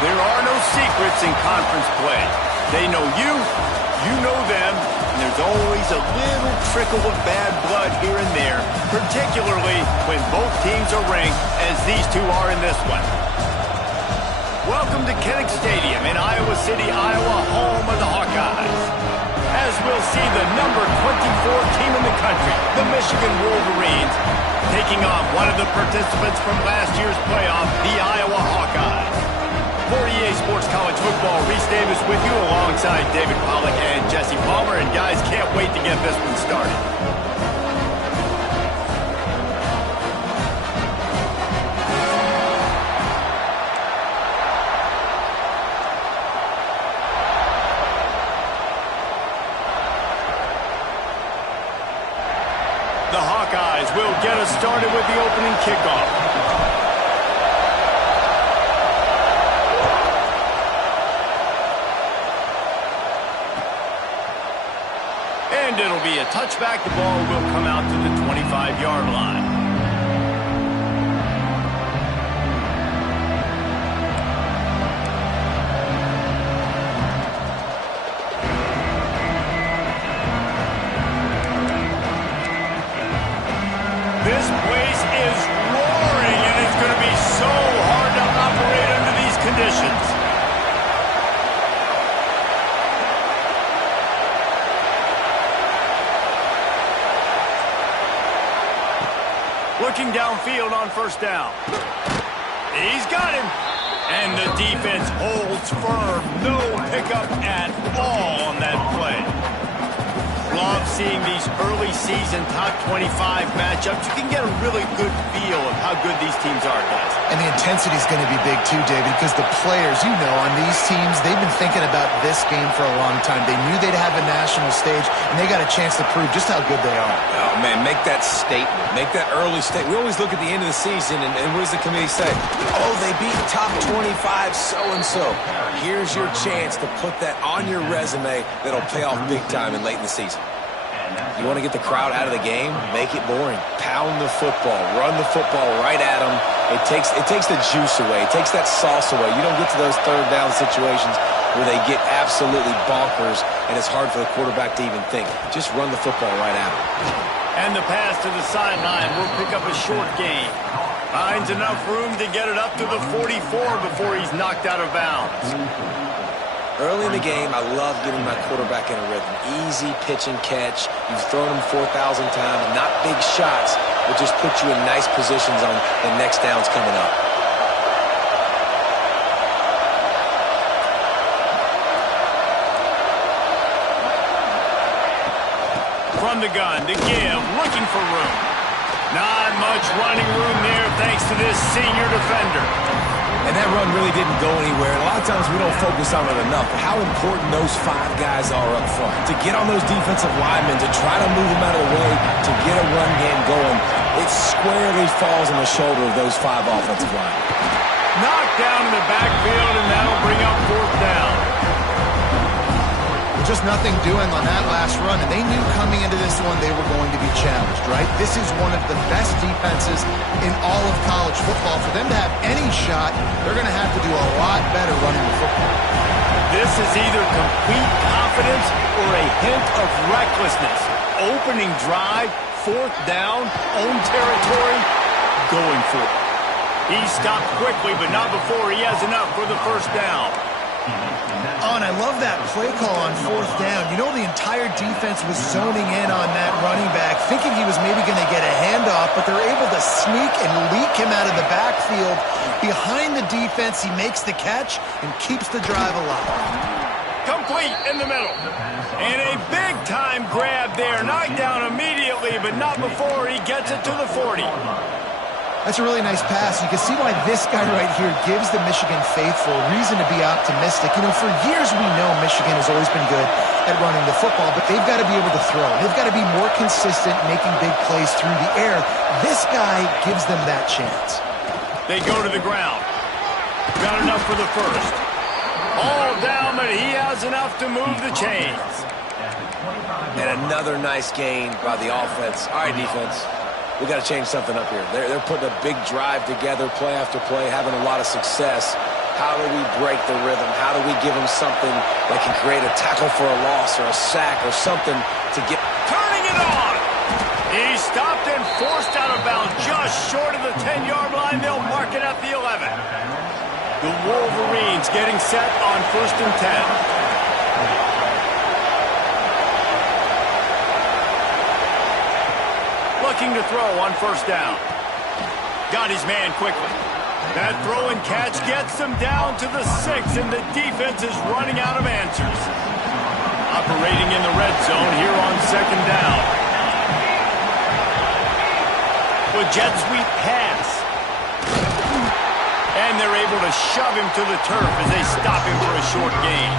There are no secrets in conference play. They know you, you know them, and there's always a little trickle of bad blood here and there, particularly when both teams are ranked as these two are in this one. Welcome to Kinnick Stadium in Iowa City, Iowa, home of the Hawkeyes. As we'll see the number 24 team in the country, the Michigan Wolverines, taking on one of the participants from last year's playoff, the Iowa Hawkeyes. For EA Sports College Football, Reese Davis with you alongside David Pollack and Jesse Palmer. And guys, can't wait to get this one started. The Hawkeyes will get us started with the opening kickoff. And it'll be a touchback. The ball will come out to the 25-yard line. This place is roaring, and it's going to be so hard to operate under these conditions. Looking downfield on first down. He's got him. And the defense holds firm. No pickup at all on that play. Love seeing these early season top 25 matchups. You can get a really good feel of how good these teams are, guys. And the intensity is going to be big too, David, because the players, you know, on these teams, they've been thinking about this game for a long time. They knew they'd have a national stage, and they got a chance to prove just how good they are. Oh, man, make that statement. Make that early statement. We always look at the end of the season, and what does the committee say? Oh, they beat top 25 so-and-so. Here's your chance to put that on your resume that'll pay off big time and late in the season. You want to get the crowd out of the game? Make it boring. Pound the football. Run the football right at them. It takes the juice away. It takes that sauce away. You don't get to those third down situations where they get absolutely bonkers, and it's hard for the quarterback to even think. Just run the football right at them. And the pass to the sideline will pick up a short gain. Finds enough room to get it up to the 44 before he's knocked out of bounds. Early in the game, I love getting my quarterback in a rhythm. Easy pitch and catch. You've thrown him 4,000 times. Not big shots, but just put you in nice positions on the next downs coming up. From the gun to give, looking for room. Not much running room there thanks to this senior defender. And that run really didn't go anywhere. And a lot of times we don't focus on it enough. How important those 5 guys are up front. To get on those defensive linemen, to try to move them out of the way, to get a run game going, it squarely falls on the shoulder of those 5 offensive linemen. Knocked down in the backfield, and that'll bring up 4th down. Just nothing doing on that last run, and they knew coming into this one they were going to be challenged, right? This is one of the best defenses in all of college football. For them to have any shot, they're going to have to do a lot better running the football. This is either complete confidence or a hint of recklessness. Opening drive, 4th down, own territory, going for it. He stopped quickly, but not before he has enough for the 1st down. Oh, and I love that play call on 4th down. You know, the entire defense was zoning in on that running back, thinking he was maybe going to get a handoff, but they're able to sneak and leak him out of the backfield. Behind the defense, he makes the catch and keeps the drive alive. Complete in the middle. And a big-time grab there. Knocked down immediately, but not before he gets it to the 40. That's a really nice pass. You can see why this guy right here gives the Michigan faithful reason to be optimistic. You know, for years we know Michigan has always been good at running the football, but they've got to be able to throw. They've got to be more consistent making big plays through the air. This guy gives them that chance. They go to the ground. Got enough for the 1st. All down, but he has enough to move the chains. And another nice gain by the offense. All right, defense. We got to change something up here. They're putting a big drive together, play after play, having a lot of success. How do we break the rhythm? How do we give them something that can create a tackle for a loss or a sack or something to get... Turning it on! He stopped and forced out of bounds just short of the 10-yard line. They'll mark it at the 11. The Wolverines getting set on 1st and 10. Looking to throw on 1st down. Got his man quickly. That throw and catch gets them down to the 6, and the defense is running out of answers. Operating in the red zone here on 2nd down. With jet sweep pass. And they're able to shove him to the turf as they stop him for a short gain.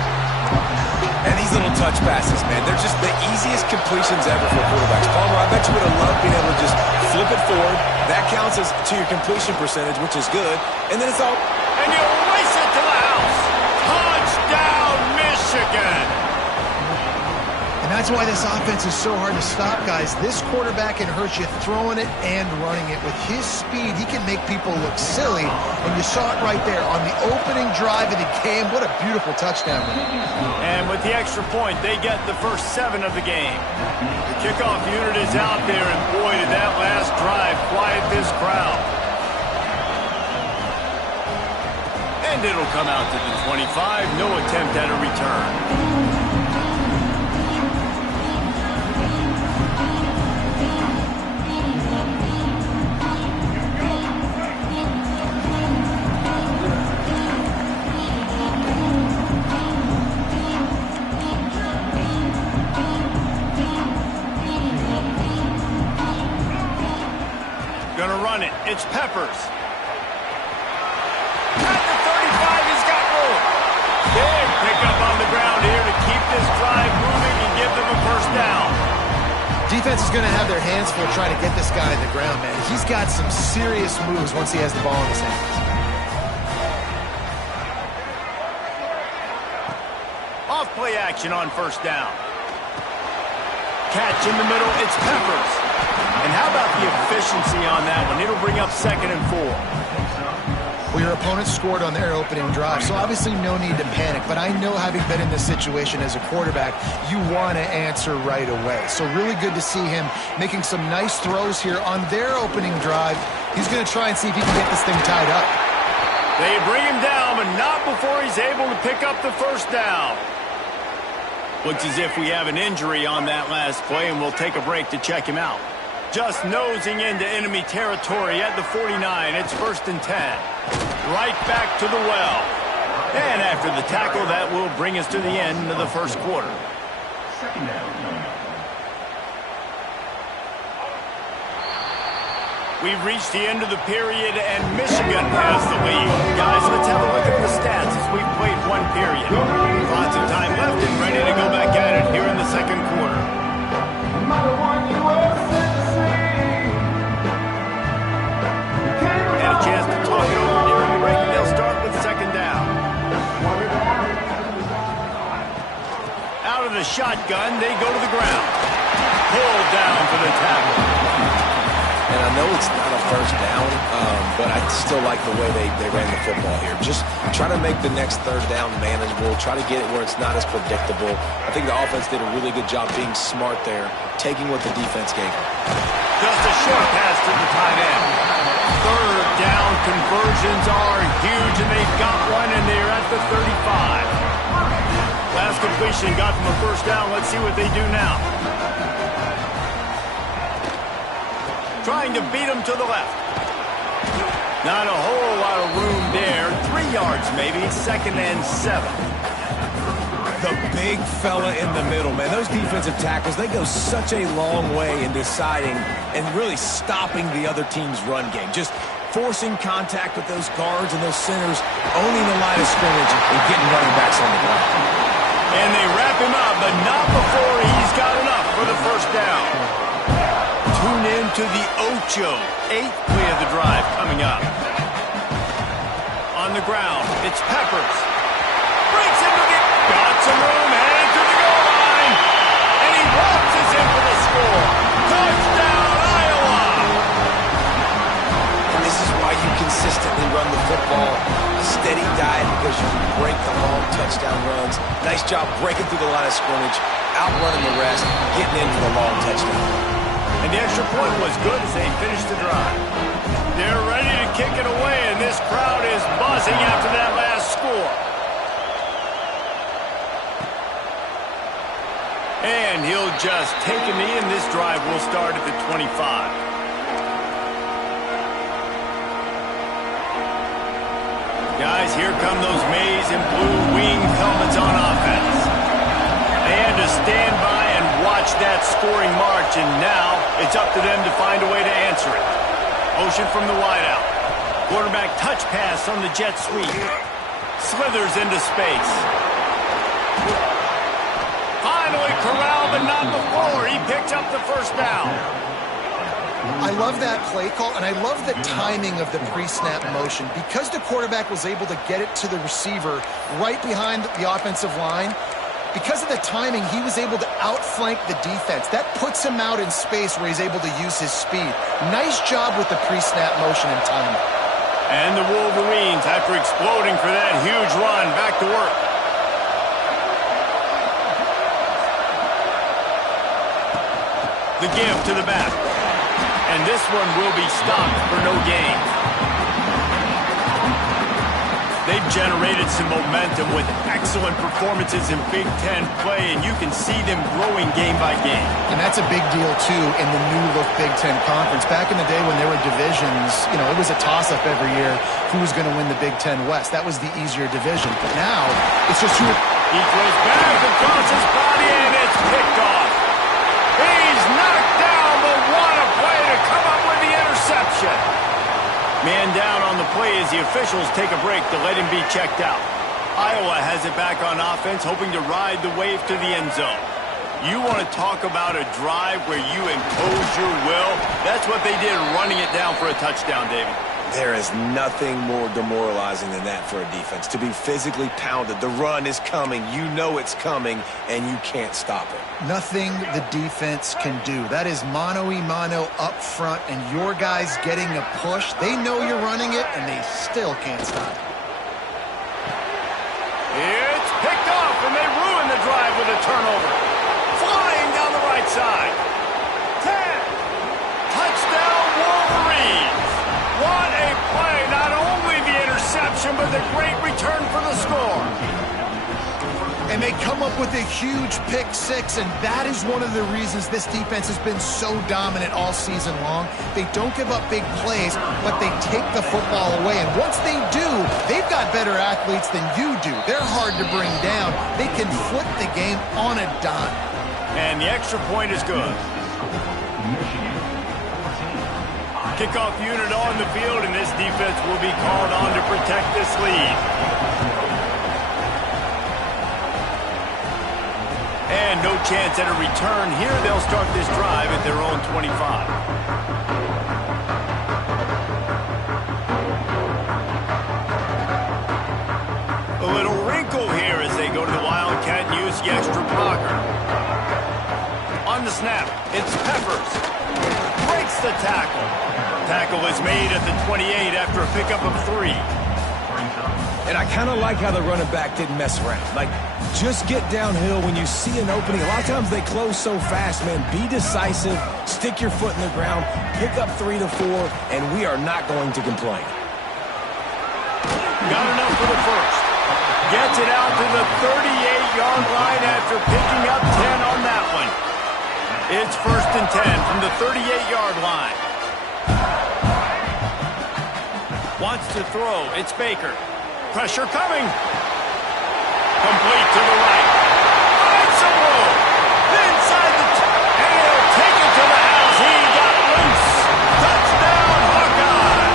And these little touch passes, man, they're just the easiest completions ever for quarterbacks. Palmer, I bet you would have loved being able to just flip it forward. That counts as to your completion percentage, which is good. And then it's all... And you race it to the house. Touchdown, Michigan. And that's why this offense is so hard to stop, guys. This quarterback can hurt you throwing it and running it. With his speed, he can make people look silly. And you saw it right there on the opening drive of the game. What a beautiful touchdown. And with the extra point, they get the first 7 of the game. The kickoff unit is out there, and boy, did that last drive quiet this crowd. And it'll come out to the 25. No attempt at a return. Gonna run it. It's Peppers. At the 35, he's got room. Big pickup on the ground here to keep this drive moving and give them a 1st down. Defense is going to have their hands full trying to get this guy to the ground, man. He's got some serious moves once he has the ball in his hands. Off play action on 1st down. Catch in the middle. It's Peppers. And how about the efficiency on that one? It'll bring up 2nd and 4. Well, your opponent scored on their opening drive, so obviously no need to panic. But I know, having been in this situation as a quarterback, you want to answer right away. So really good to see him making some nice throws here on their opening drive. He's going to try and see if he can get this thing tied up. They bring him down, but not before he's able to pick up the 1st down. Looks as if we have an injury on that last play, and we'll take a break to check him out. Just nosing into enemy territory at the 49. It's 1st and 10. Right back to the well. And after the tackle, that will bring us to the end of the 1st quarter. We've reached the end of the period, and Michigan has the lead. Guys, let's have a look at the stats as we've played 1 period. Lots of time left and ready to go back at it here in the 2nd quarter. And a chance to talk it over during the break, and they'll start with 2nd down. Out of the shotgun, they go to the ground. Pulled down for the tackle. And I know it's not a 1st down, but I still like the way they ran the football here. Just try to make the next 3rd down manageable. Try to get it where it's not as predictable. I think the offense did a really good job being smart there, taking what the defense gave them. Just a short pass to the tight end. 3rd down conversions are huge, and they've got one, and they're at the 35. Last completion got them a 1st down. Let's see what they do now. Trying to beat him to the left. Not a whole lot of room there. 3 yards maybe. 2nd and 7. The big fella in the middle, man. Those defensive tackles, they go such a long way in deciding and really stopping the other team's run game. Just forcing contact with those guards and those centers, owning the line of scrimmage and getting running backs on the ground. And they wrap him up, but not before he's got enough for the 1st down. Tune in to the Ocho. 8th play of the drive coming up. On the ground, it's Peppers. Breaks into the... Got some room, headed to the goal line. And he waltzes in for the score. Touchdown, Iowa! This is why you consistently run the football. A steady diet, because you break the long touchdown runs. Nice job breaking through the line of scrimmage, outrunning the rest, getting in for the long touchdown. And the extra point was good as they finished the drive. They're ready to kick it away, and this crowd is buzzing after that last score. And he'll just take a knee, and this drive will start at the 25. Guys, here come those maize and blue wing helmets on offense. They had to stand by and watch that scoring march, and now it's up to them to find a way to answer it. Motion from the wideout. Quarterback touch pass on the jet sweep. Slithers into space. Finally corralled, but not before. He picks up the first down. I love that play call, and I love the timing of the pre-snap motion. Because the quarterback was able to get it to the receiver right behind the offensive line, because of the timing, he was able to outflank the defense. That puts him out in space where he's able to use his speed. Nice job with the pre-snap motion and timing. And the Wolverines, after exploding for that huge run, back to work. The give to the back. And this one will be stopped for no gain. They've generated some momentum with excellent performances in Big Ten play, and you can see them growing game by game. And that's a big deal, too, in the new-look Big Ten Conference. Back in the day when there were divisions, you know, it was a toss-up every year who was going to win the Big Ten West. That was the easier division. But now, it's just who... He throws back across his body, and it's picked off. He's knocked down, but what a play to come up with the interception. Man down on the play as the officials take a break to let him be checked out. Iowa has it back on offense, hoping to ride the wave to the end zone. You want to talk about a drive where you impose your will? That's what they did, running it down for a touchdown, David. There is nothing more demoralizing than that for a defense. To be physically pounded, the run is coming, you know it's coming, and you can't stop it. Nothing the defense can do. That is mano-a-mano up front, and your guys getting a push. They know you're running it, and they still can't stop it. It's picked off, and they ruin the drive with a turnover. Flying down the right side. 10. Touchdown, Wolverines. What a play. Not only the interception, but the great return for the score. And they come up with a huge pick six, and that is one of the reasons this defense has been so dominant all season long. They don't give up big plays, but they take the football away. And once they do, they've got better athletes than you do. They're hard to bring down. They can flip the game on a dime. And the extra point is good. Kickoff unit on the field, and this defense will be called on to protect this lead. And no chance at a return here. They'll start this drive at their own 25. A little wrinkle here as they go to the Wildcat and use the extra blocker. On the snap, it's Peppers. Breaks the tackle. Tackle is made at the 28 after a pickup of 3. And I kind of like how the running back didn't mess around. Like, just get downhill when you see an opening. A lot of times they close so fast, man. Be decisive, stick your foot in the ground, pick up 3 to 4, and we are not going to complain. Got enough for the first. Gets it out to the 38-yard line after picking up 10 on that one. It's 1st and 10 from the 38-yard line. Wants to throw. It's Baker. Pressure coming. Complete to the right. Finds some room. Inside the... and he'll take it to the house. He got loose. Touchdown, Hawkeye.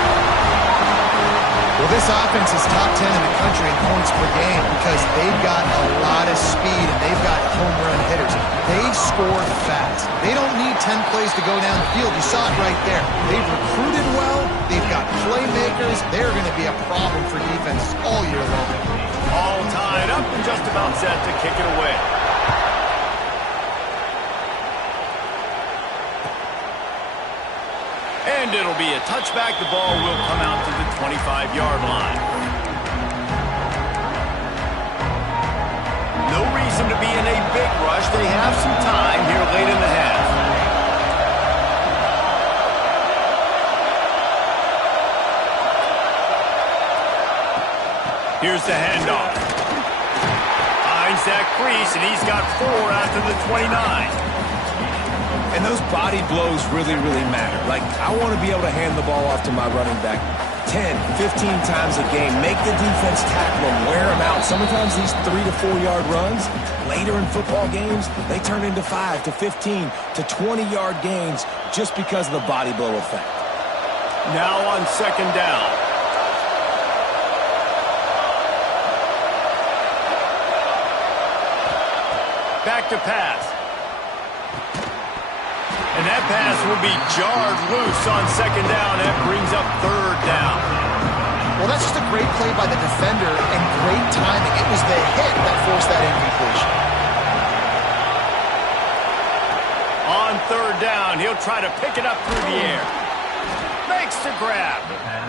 Well, this offense is top 10 in the country in points per game because they've got a lot of speed and they've got home run hitters. They score fast. They don't need 10 plays to go down the field. You saw it right there. They've recruited well. They've got playmakers. They're going to be a problem for defense all year long. All tied up and just about set to kick it away. And it'll be a touchback. The ball will come out to the 25-yard line. be in a big rush. They have some time here late in the half. Here's the handoff. Finds that crease, and he's got 4 after the 29. And those body blows really, really matter. Like, I want to be able to hand the ball off to my running back 10, 15 times a game. Make the defense tackle them, wear them out. Sometimes these 3 to 4 yard runs, later in football games, they turn into 5 to 15 to 20 yard gains just because of the body blow effect. Now on second down. Back to pass. And that pass will be jarred loose on second down. That brings up third down. Well, that's just a great play by the defender and great timing. It was the hit that forced that incompletion. On third down, he'll try to pick it up through the air. Makes the grab.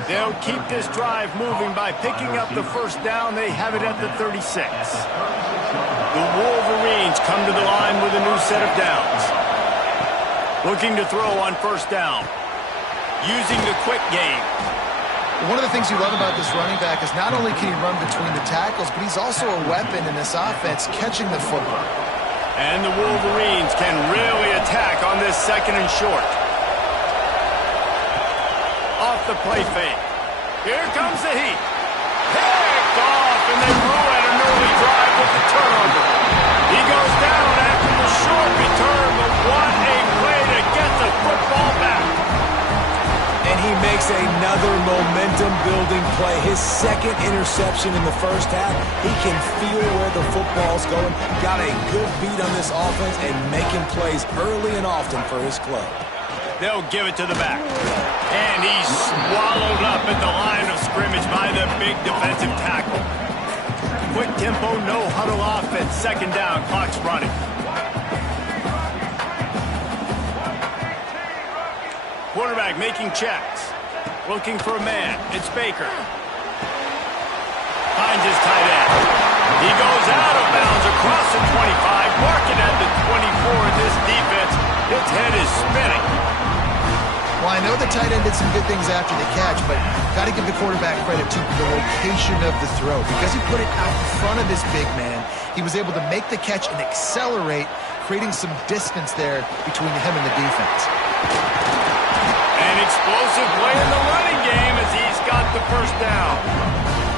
They'll keep this drive moving by picking up the first down. They have it at the 36. The Wolverines come to the line with a new set of downs. Looking to throw on first down. Using the quick game. One of the things you love about this running back is not only can he run between the tackles, but he's also a weapon in this offense, catching the football. And the Wolverines can really attack on this second and short. Off the play fake. Here comes the heat. Picked off, and they ruin an early drive with the turnover. He goes down after the short return, but what a play to get the football back. And he makes another momentum-building play. His second interception in the first half. He can feel where the football's going. Got a good beat on this offense and making plays early and often for his club. They'll give it to the back. And he's swallowed up at the line of scrimmage by the big defensive tackle. Quick tempo, no huddle offense. Second down, clock's running. Quarterback making checks. Looking for a man. It's Baker. Finds his tight end. He goes out of bounds across the 25. Marking at the 24. This defense, its head is spinning. Well, I know the tight end did some good things after the catch, but got to give the quarterback credit to the location of the throw. Because he put it out in front of this big man, he was able to make the catch and accelerate, creating some distance there between him and the defense. An explosive play in the running game as he's got the first down.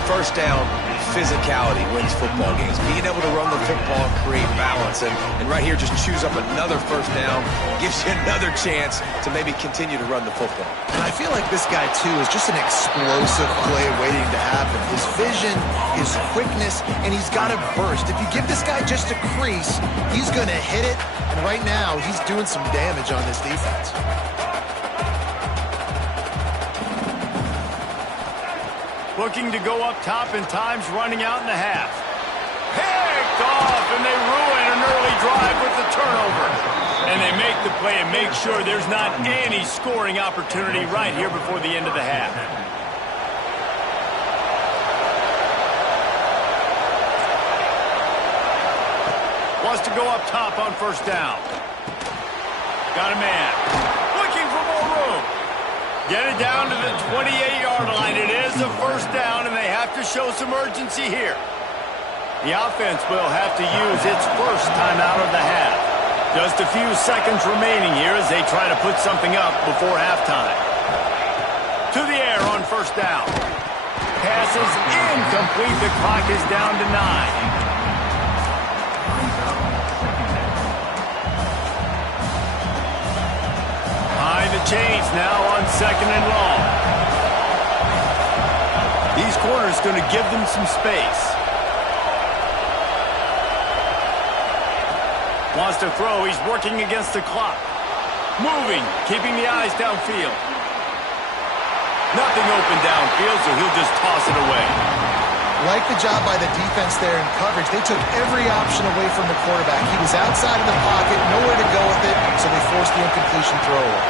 First down, physicality wins football games. Being able to run the football and create balance. And right here, just choose up another first down. Gives you another chance to maybe continue to run the football. And I feel like this guy, too, is just an explosive play waiting to happen. His vision, his quickness, and he's got a burst. If you give this guy just a crease, he's going to hit it. And right now, he's doing some damage on this defense. Looking to go up top and time's running out in the half. Picked off, and they ruin an early drive with the turnover. And they make the play and make sure there's not any scoring opportunity right here before the end of the half. Wants to go up top on first down. Got a man. Looking for more room. Get it down to the 28-yard line. It is a first down, and they have to show some urgency here. The offense will have to use its first timeout of the half. Just a few seconds remaining here as they try to put something up before halftime. To the air on first down. Pass is incomplete. The clock is down to 9. Behind the chains now on second and long. These corners going to give them some space. Wants to throw. He's working against the clock. Moving, keeping the eyes downfield. Nothing open downfield, so he'll just toss it away. Like the job by the defense there in coverage. They took every option away from the quarterback. He was outside of the pocket, nowhere to go with it, so they forced the incompletion throw away.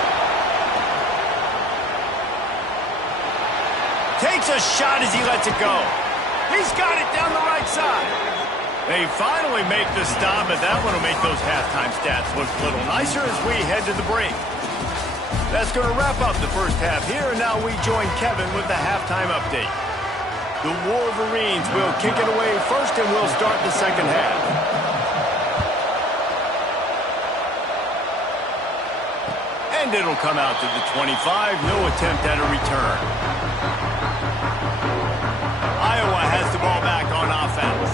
Takes a shot as he lets it go. He's got it down the right side. They finally make the stop, but that one will make those halftime stats look a little nicer as we head to the break. That's going to wrap up the first half here, and now we join Kevin with the halftime update. The Wolverines will kick it away first, and we'll start the second half. And it'll come out to the 25. No attempt at a return. Iowa has the ball back on offense.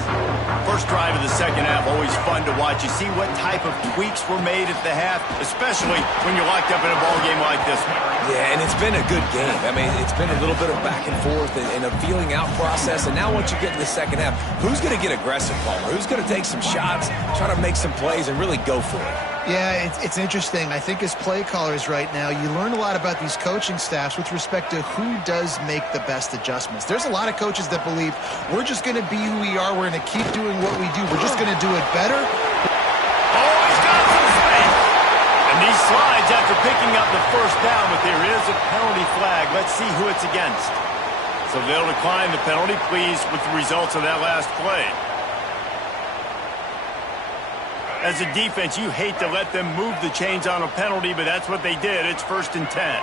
First drive of the second half, always fun to watch. You see what type of tweaks were made at the half, especially when you're locked up in a ball game like this one. Yeah, and it's been a good game. I mean, it's been a little bit of back and forth and a feeling out process. And now once you get to the second half, who's going to get aggressive, Palmer? Who's going to take some shots, try to make some plays, and really go for it? Yeah, it's interesting. I think as play callers right now, you learn a lot about these coaching staffs with respect to who does make the best adjustments. There's a lot of coaches that believe we're just going to be who we are. We're going to keep doing what we do. We're just going to do it better. Oh, he's got some space. And he slides after picking up the first down, but there is a penalty flag. Let's see who it's against. So they'll decline the penalty, pleased with the results of that last play. As a defense, you hate to let them move the chains on a penalty, but that's what they did. It's 1st and 10.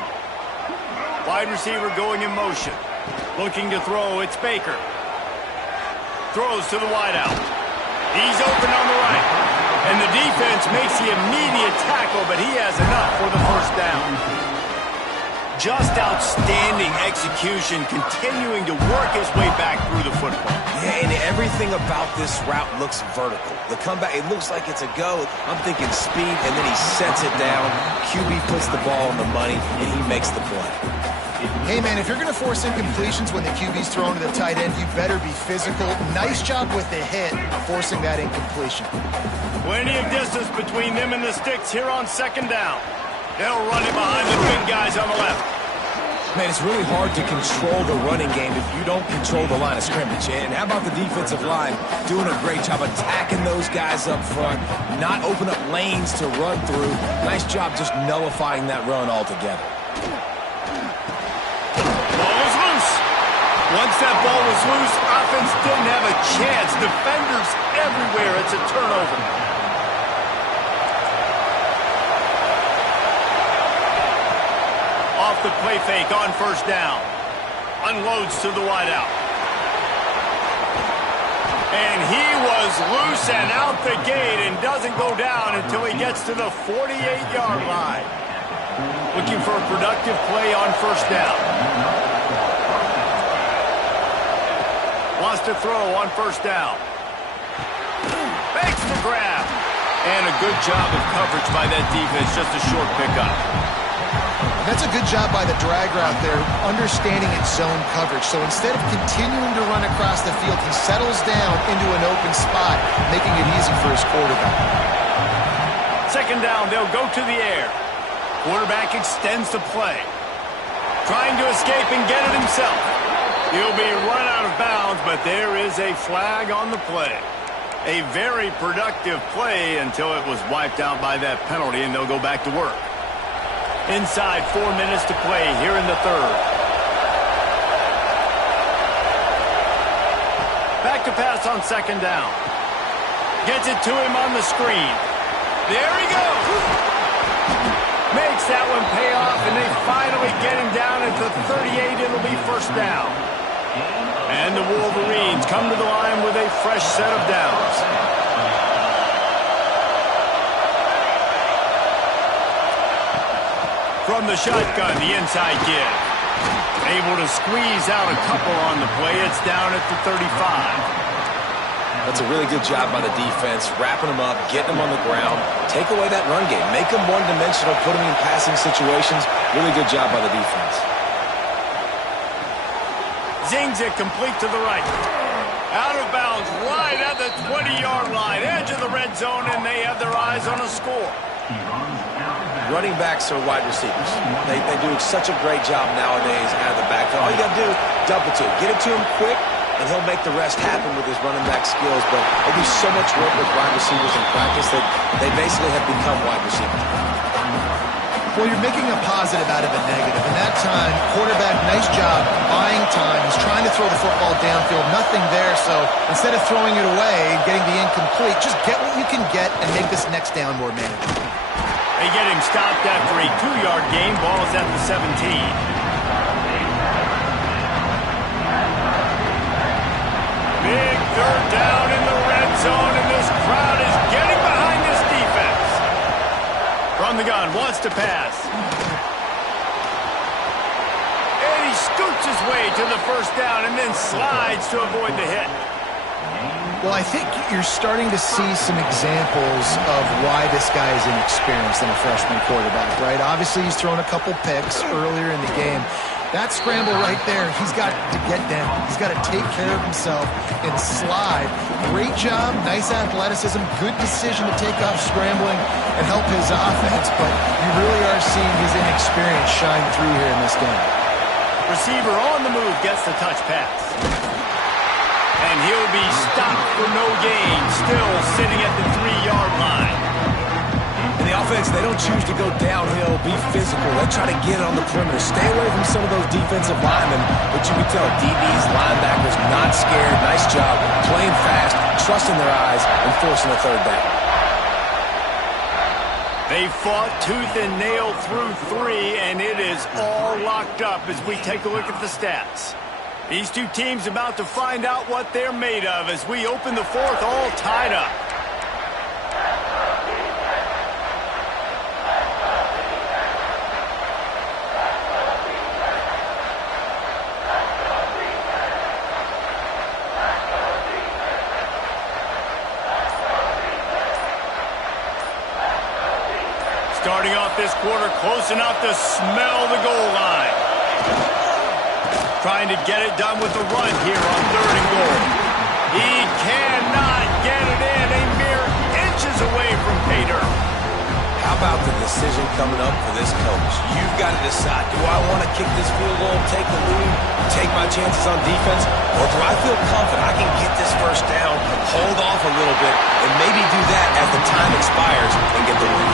Wide receiver going in motion. Looking to throw, it's Baker. Throws to the wideout. He's open on the right. And the defense makes the immediate tackle, but he has enough for the first down. Just outstanding execution, continuing to work his way back through the football. Yeah, and everything about this route looks vertical. The comeback, it looks like it's a go. I'm thinking speed, and then he sets it down. QB puts the ball on the money, and he makes the play. Hey, man, if you're going to force incompletions when the QB's thrown to the tight end, you better be physical. Nice job with the hit, forcing that incompletion. Plenty of distance between them and the sticks here on second down. They'll run it behind the big guys on the left. Man, it's really hard to control the running game if you don't control the line of scrimmage. And how about the defensive line doing a great job attacking those guys up front, not open up lanes to run through. Nice job just nullifying that run altogether. Ball was loose. Once that ball was loose, offense didn't have a chance. Defenders everywhere. It's a turnover. Off the play fake on first down. Unloads to the wideout. And he was loose and out the gate and doesn't go down until he gets to the 48-yard line. Looking for a productive play on first down. Wants to throw on first down. Makes the grab. And a good job of coverage by that defense. Just a short pickup. That's a good job by the drag route there, understanding its zone coverage. So instead of continuing to run across the field, he settles down into an open spot, making it easy for his quarterback. Second down, they'll go to the air. Quarterback extends the play. Trying to escape and get it himself. He'll be run out of bounds, but there is a flag on the play. A very productive play until it was wiped out by that penalty, and they'll go back to work. Inside 4 minutes to play here in the third. Back to pass on second down. Gets it to him on the screen. There he goes. Makes that one pay off, and they finally get him down at the 38. It'll be first down. And the Wolverines come to the line with a fresh set of downs. From the shotgun, the inside give. Able to squeeze out a couple on the play. It's down at the 35. That's a really good job by the defense, wrapping them up, getting them on the ground. Take away that run game. Make them one-dimensional, put them in passing situations. Really good job by the defense. Zings it complete to the right. Out of bounds, right at the 20-yard line. Edge of the red zone, and they have their eyes on a score. Running backs are wide receivers. They do such a great job nowadays out of the backfield. All you got to do, dump it to him. Get it to him quick, and he'll make the rest happen with his running back skills. But they do so much work with wide receivers in practice that they basically have become wide receivers. Well, you're making a positive out of a negative. And that time, quarterback, nice job buying time. He's trying to throw the football downfield. Nothing there, so instead of throwing it away and getting the incomplete, just get what you can get and make this next down more manageable. They get him stopped after a 2-yard gain. Ball's at the 17. Big third down in the red zone, and this crowd is getting behind this defense. From the gun, wants to pass. And he scoots his way to the first down and then slides to avoid the hit. Well, I think you're starting to see some examples of why this guy is inexperienced in a freshman quarterback, right? Obviously, he's thrown a couple picks earlier in the game. That scramble right there, he's got to get down. He's got to take care of himself and slide. Great job, nice athleticism, good decision to take off scrambling and help his offense, but you really are seeing his inexperience shine through here in this game. Receiver on the move gets the touch pass. And he'll be stopped for no gain, still sitting at the 3-yard line. And the offense, they don't choose to go downhill, be physical. They try to get on the perimeter, stay away from some of those defensive linemen. But you can tell DBs, linebackers, not scared. Nice job, playing fast, trusting their eyes, and forcing a third down. They fought tooth and nail through 3, and it is all locked up as we take a look at the stats. These two teams about to find out what they're made of as we open the fourth, all tied up. Starting off this quarter close enough to smell the goal line. Trying to get it done with the run here on 3rd and goal. He cannot get it in, a mere inches away from pay dirt. How about the decision coming up for this coach? You've got to decide, do I want to kick this field goal, take the lead, take my chances on defense, or do I feel confident I can get this first down, hold off a little bit, and maybe do that as the time expires and get the win?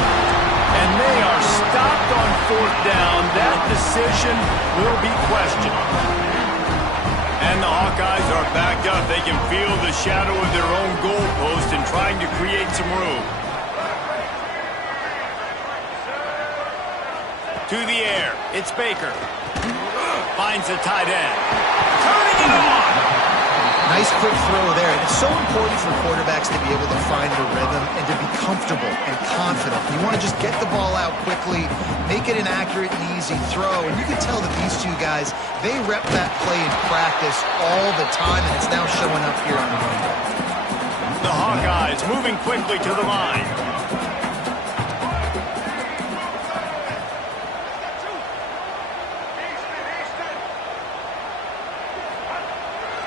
And they are stopped on 4th down. That decision will be questioned. And the Hawkeyes are backed up. They can feel the shadow of their own goalpost and trying to create some room. To the air. It's Baker. Finds the tight end. Turning it on. Nice quick throw there. It's so important for quarterbacks to be able to find the rhythm and to be comfortable and confident. You want to just get the ball out quickly, make it an accurate and easy throw. And you can tell that these two guys, they rep that play in practice all the time, and it's now showing up here on the field. The Hawkeyes moving quickly to the line.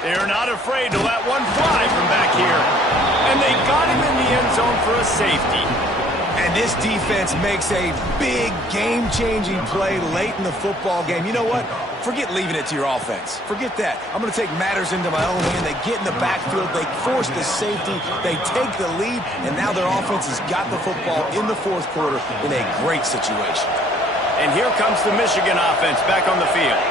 They're not afraid to let one fly from back here. And they got him in the end zone for a safety. And this defense makes a big game-changing play late in the football game. You know what? Forget leaving it to your offense. Forget that. I'm going to take matters into my own hand. They get in the backfield. They force the safety. They take the lead. And now their offense has got the football in the 4th quarter in a great situation. And here comes the Michigan offense back on the field.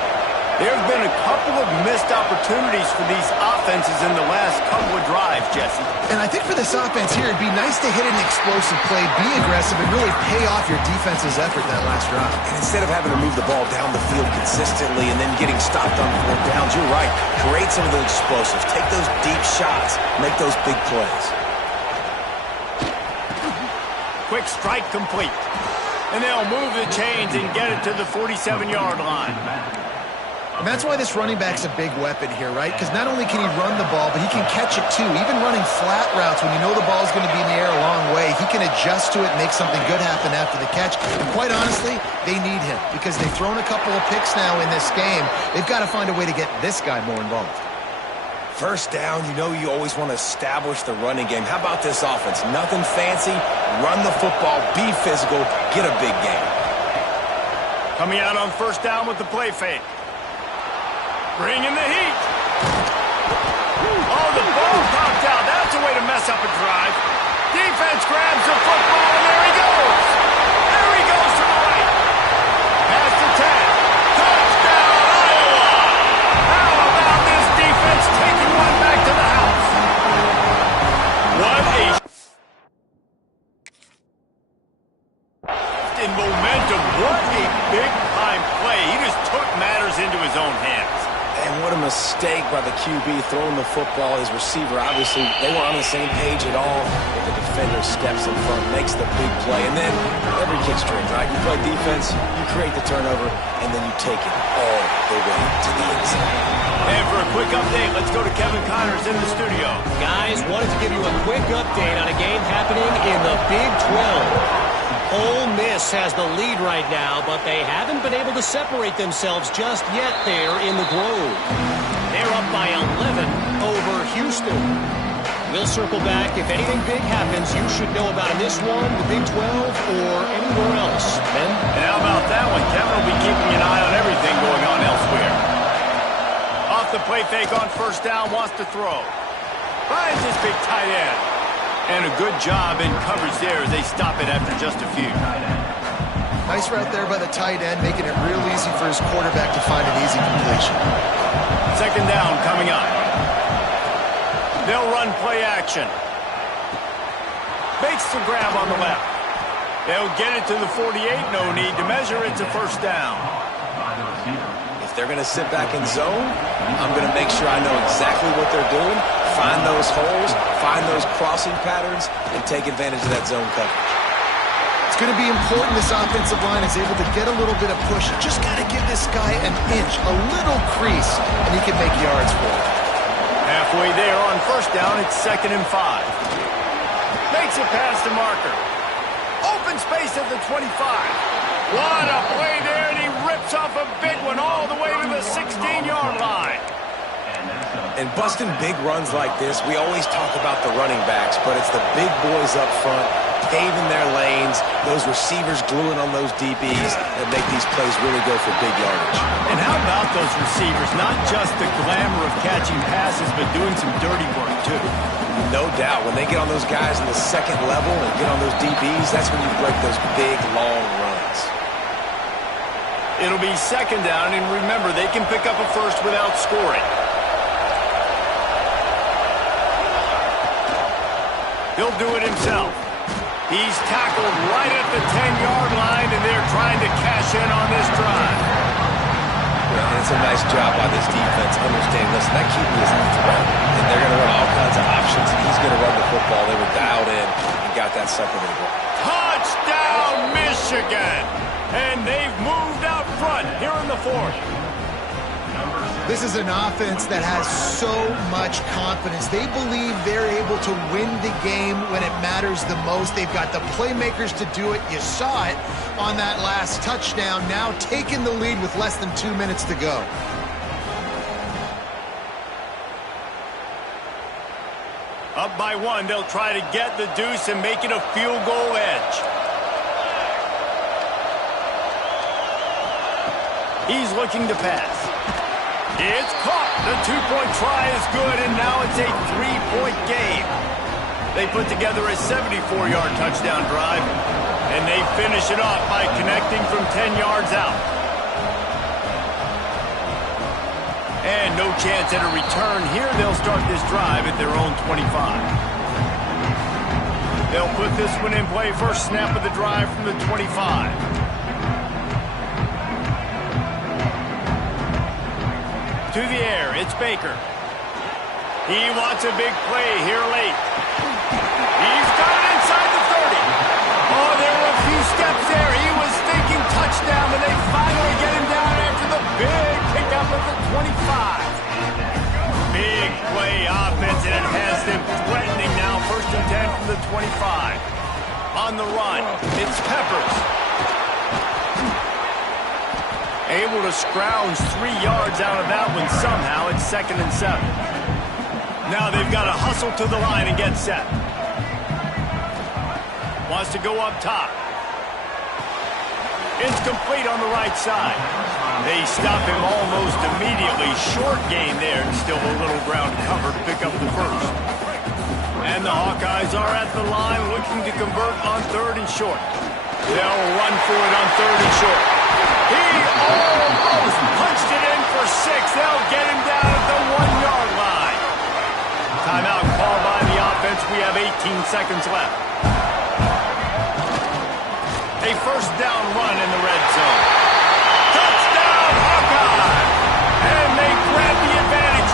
There have been a couple of missed opportunities for these offenses in the last couple of drives, Jesse. And I think for this offense here, it'd be nice to hit an explosive play, be aggressive, and really pay off your defense's effort that last drive. And instead of having to move the ball down the field consistently and then getting stopped on 4th downs, you're right. Create some of those explosives. Take those deep shots. Make those big plays. Quick strike complete. And they'll move the chains and get it to the 47-yard line. And that's why this running back's a big weapon here, right? Because not only can he run the ball, but he can catch it too. Even running flat routes when you know the ball's going to be in the air a long way, he can adjust to it and make something good happen after the catch. And quite honestly, they need him because they've thrown a couple of picks now in this game. They've got to find a way to get this guy more involved. First down, you know you always want to establish the running game. How about this offense? Nothing fancy. Run the football, be physical, get a big game. Coming out on 1st down with the play fake. Bringing the heat. Oh, the ball popped out. That's a way to mess up a drive. Defense grabs the football, and there he goes. There he goes to the right. mistake by the QB throwing the football. His receiver, obviously, they weren't on the same page at all. But the defender steps in front, makes the big play, and then every kick's straight, right? You play defense, you create the turnover, and then you take it all the way to the inside. And for a quick update, let's go to Kevin Connors in the studio. Guys, wanted to give you a quick update on a game happening in the Big 12. Ole Miss has the lead right now, but they haven't been able to separate themselves just yet there in the Grove. They're up by 11 over Houston. We'll circle back. If anything big happens, you should know about in this one, the Big 12, or anywhere else. Ben? And how about that one? Kevin will be keeping an eye on everything going on elsewhere. Off the play fake on first down, wants to throw. Finds his big tight end. And a good job in coverage there as they stop it after just a few. Nice route there by the tight end, making it real easy for his quarterback to find an easy completion. Second down coming up. They'll run play action. Makes the grab on the left. They'll get it to the 48. No need to measure. It's a first down. If they're going to sit back in zone, I'm going to make sure I know exactly what they're doing, find those holes, find those crossing patterns, and take advantage of that zone coverage. It's going to be important this offensive line is able to get a little bit of push. Just got to give this guy an inch, a little crease, and he can make yards for it. Halfway there on first down, it's 2nd and 5. Makes a pass to Marker. Open space at the 25. What a play there, and he rips off a big one all the way to the 16-yard line. And busting big runs like this, we always talk about the running backs, but it's the big boys up front, paving their lanes, those receivers gluing on those DBs that make these plays really go for big yardage. And how about those receivers? Not just the glamour of catching passes, but doing some dirty work, too. No doubt. When they get on those guys in the second level and get on those DBs, that's when you break those big, long runs. It'll be 2nd down, and remember, they can pick up a first without scoring. He'll do it himself. He's tackled right at the 10-yard line, and they're trying to cash in on this drive. Well, and it's a nice job by this defense understanding, listen, that QB is a threat, and they're going to run all kinds of options, and he's going to run the football. They were dialed in and got that separated. Touchdown, Michigan! And they've moved out front here in the 4th. This is an offense that has so much confidence. They believe they're able to win the game when it matters the most. They've got the playmakers to do it. You saw it on that last touchdown. Now taking the lead with less than 2 minutes to go. Up by 1, they'll try to get the deuce and make it a field goal edge. He's looking to pass. It's caught. The 2-point try is good, and now it's a 3-point game. They put together a 74-yard touchdown drive, and they finish it off by connecting from 10 yards out. And no chance at a return here. They'll start this drive at their own 25. They'll put this one in play. First snap of the drive from the 25. To the air, it's Baker. He wants a big play here late. He's got it inside the 30. Oh, there were a few steps there. He was thinking touchdown, and they finally get him down after the big pickup at the 25. Big play offense, and it has them threatening now. 1st and 10 from the 25. On the run, it's Peppers. Able to scrounge 3 yards out of that one somehow. It's 2nd and 7. Now they've got to hustle to the line and get set. Wants to go up top. Incomplete on the right side. They stop him almost immediately. Short gain there, and still a little ground cover to pick up the first. And the Hawkeyes are at the line looking to convert on 3rd and short. They'll run for it on 3rd and short. He almost punched it in for 6. They'll get him down at the 1-yard line. Timeout called by the offense. We have 18 seconds left. A first down run in the red zone. Touchdown, Hawkeye! And they grab the advantage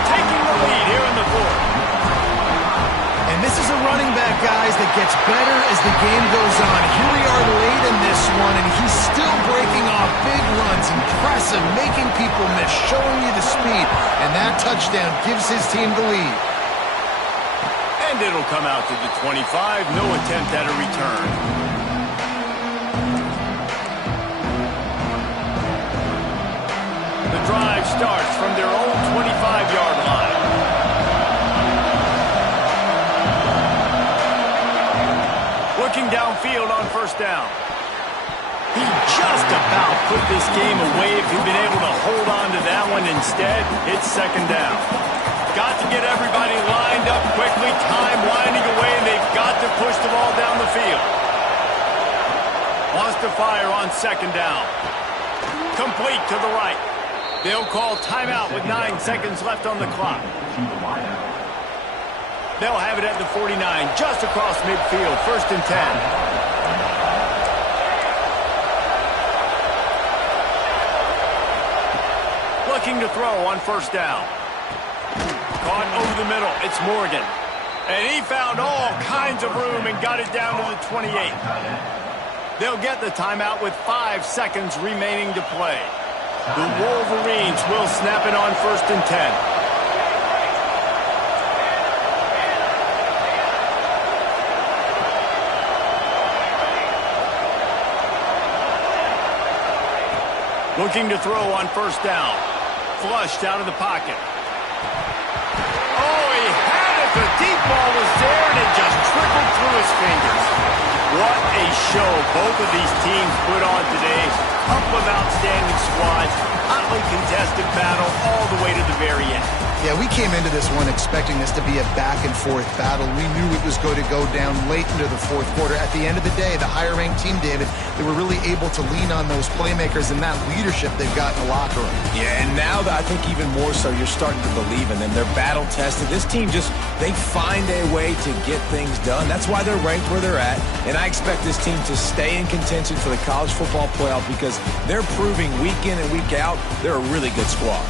gets better as the game goes on. Here we are late in this one, and he's still breaking off big runs. Impressive, making people miss, showing you the speed. And that touchdown gives his team the lead. And it'll come out to the 25. No attempt at a return. The drive starts from their own 25-yard line. Looking downfield on first down. He just about put this game away if he'd been able to hold on to that one. Instead, it's second down. Got to get everybody lined up quickly. Time winding away, and they've got to push the ball down the field. Wants to fire on second down. Complete to the right. They'll call timeout with 9 seconds left on the clock. They'll have it at the 49, just across midfield, 1st and 10. Looking to throw on first down. Caught over the middle, it's Morgan. And he found all kinds of room and got it down to the 28. They'll get the timeout with 5 seconds remaining to play. The Wolverines will snap it on 1st and 10. Looking to throw on first down. Flushed out of the pocket. Oh, he had it. The deep ball was there, and it just trickled through his fingers. What a show both of these teams put on today. Couple of outstanding squads. Hotly contested battle all the way to the very end. Yeah, we came into this one expecting this to be a back-and-forth battle. We knew it was going to go down late into the fourth quarter. At the end of the day, the higher-ranked team, David, they were really able to lean on those playmakers and that leadership they've got in the locker room. Yeah, and now I think even more so, you're starting to believe in them. They're battle-tested. This team they find a way to get things done. That's why they're ranked where they're at. And I expect this team to stay in contention for the college football playoff because they're proving week in and week out they're a really good squad.